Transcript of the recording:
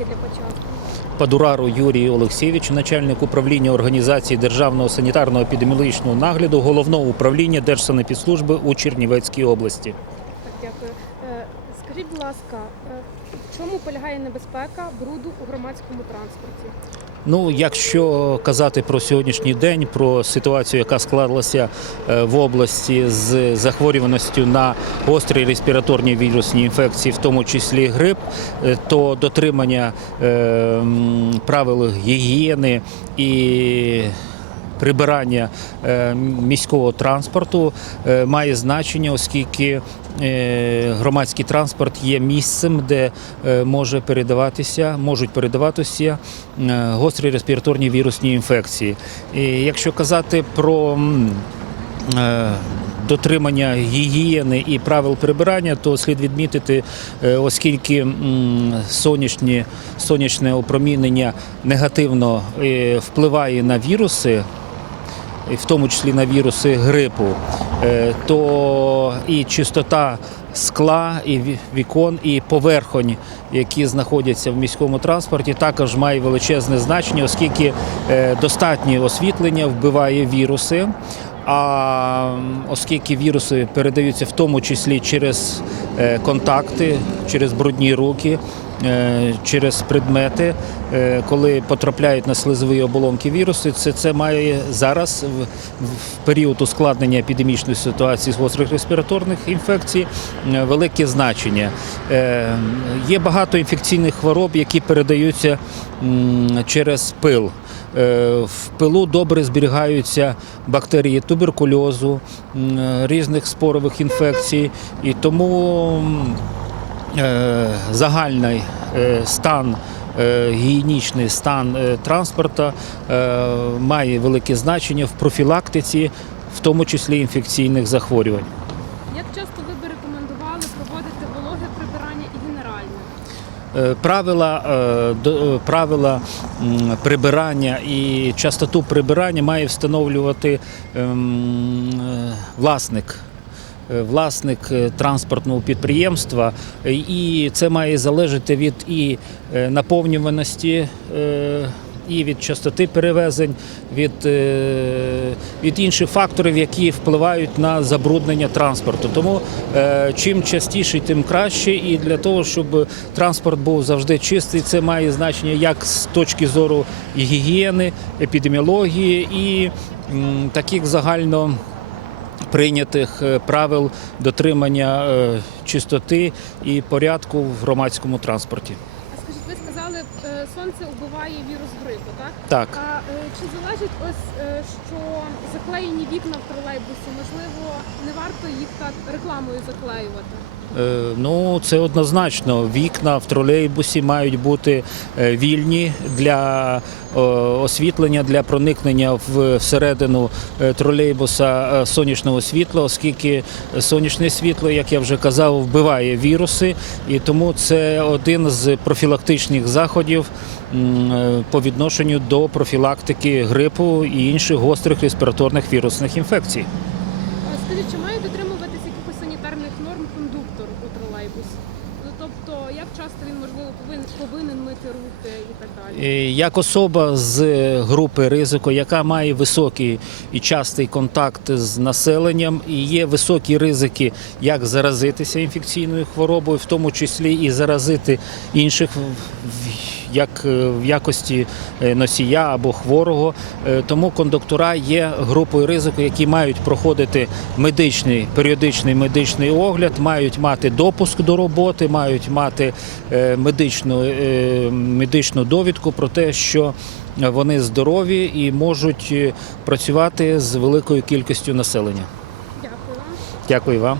тільки для початку. Падурару Юрію Олексійовичу, начальник управління організації державного санітарного епідеміологічного нагляду головного управління Держсанепідслужби у Чернівецькій області. Так, дякую. Скажіть, будь ласка, е, в чому полягає небезпека бруду у громадському транспорті? Ну, якщо казати про сьогоднішній день, про ситуацію, яка склалася е, в області з захворюваністю на гострі респіраторні вірусні інфекції, в тому числі грип, е, то дотримання правил гігієни і прибирання е, міського транспорту е, має значення, оскільки е, громадський транспорт є місцем, де може передаватися, можуть передаватися гострі респіраторні вірусні інфекції. І якщо казати про Дотримання гігієни і правил прибирання, то слід відмітити, оскільки сонячні, сонячне опромінення негативно впливає на віруси, в тому числі на віруси грипу, е, то і чистота скла, і вікон, і поверхонь, які знаходяться в міському транспорті, також має величезне значення, оскільки е, достатнє освітлення вбиває віруси. А оскільки віруси передаються в тому числі через е, контакти, через брудні руки, через предмети, е, коли потрапляють на слизові оболонки віруси, це, це має зараз в, період ускладнення епідемічної ситуації з гострих респіраторних інфекцій е, велике значення. Е, Є багато інфекційних хвороб, які передаються через пил. Е, В пилу добре зберігаються бактерії туберкульозу, різних спорових інфекцій, і тому е, загальний е, стан. е, Гігієнічний стан е, транспорту е, має велике значення в профілактиці, в тому числі інфекційних захворювань. Як часто ви би рекомендували проводити вологе прибирання і генеральне? Е, Правила, е, е, правила прибирання і частоту прибирання має встановлювати ем, е, власник. Е, Власник е, транспортного підприємства, Е, і це має залежати від і наповнюваності, і від частоти перевезень, від, від інших факторів, які впливають на забруднення транспорту. Тому чим частіше, тим краще. І для того, щоб транспорт був завжди чистий, це має значення як з точки зору гігієни, епідеміології і таких загально прийнятих е, правил дотримання е, чистоти і порядку в громадському транспорті. Скажіть, ви сказали, е, сонце вбиває вірус грипу, так? Так. А чи залежить ось, що заклеєні вікна в тролейбусі, можливо, не варто їх так рекламою заклеювати? Ну, це однозначно. Вікна в тролейбусі мають бути вільні для освітлення, для проникнення всередину е, тролейбуса е, сонячного світла, оскільки сонячне світло, як я вже казав, вбиває віруси, і тому це один з профілактичних заходів е, по відношенню до профілактики грипу і інших гострих респіраторних вірусних інфекцій. Скажіть, чи має дотримуватися якихось санітарних норм кондуктор у тролейбусі? Ну тобто, як він можливо повинен повинен мити руки і так далі? Е, Як особа з групи ризику, яка має високий і частий контакт з населенням, і є високі ризики, як заразитися інфекційною хворобою, в тому числі і заразити інших як е, в якості е, носія або хворого. Тому кондуктора є групою ризику, які мають проходити медичний періодичний медичний огляд, мають мати допуск до роботи, мають мати медичну, е, медичну довідку про те, що вони здорові і можуть е, працювати з великою кількістю населення. Дякую вам. Дякую вам.